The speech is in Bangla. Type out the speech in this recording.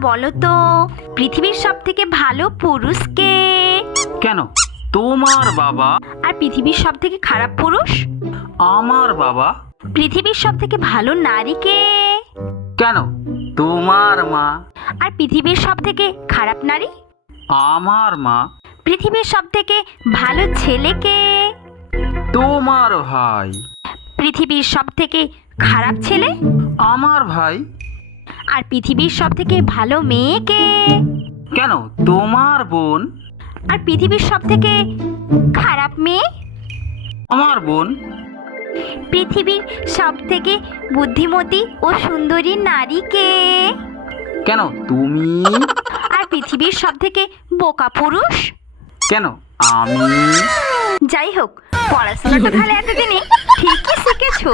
বলো তো পৃথিবীর সব থেকে ভালো পুরুষ কে? কেন তোমার বাবা? আর পৃথিবীর সব থেকে খারাপ পুরুষ? আমার বাবা। পৃথিবীর সব থেকে ভালো নারী কে? কেন তোমার মা। আর পৃথিবীর সব থেকে খারাপ নারী? আমার মা। পৃথিবীর সব থেকে ভালো ছেলে কে? তোমার ভাই। পৃথিবীর সব থেকে খারাপ ছেলে? আমার ভাই। আর পৃথিবীর সব থেকে ভালো মেয়ে কে? কেন তোমার বোন। আর পৃথিবীর সব থেকে খারাপ মেয়ে? আমার বোন। পৃথিবীর সব থেকে বুদ্ধিমতী ও সুন্দরী নারী কে? কেন তুমি। আর পৃথিবীর সব থেকে বোকা পুরুষ? কেন আমি। যাই হোক, পড়াশোনাটা তাহলে এতদিনে ঠিকই শিখেছো।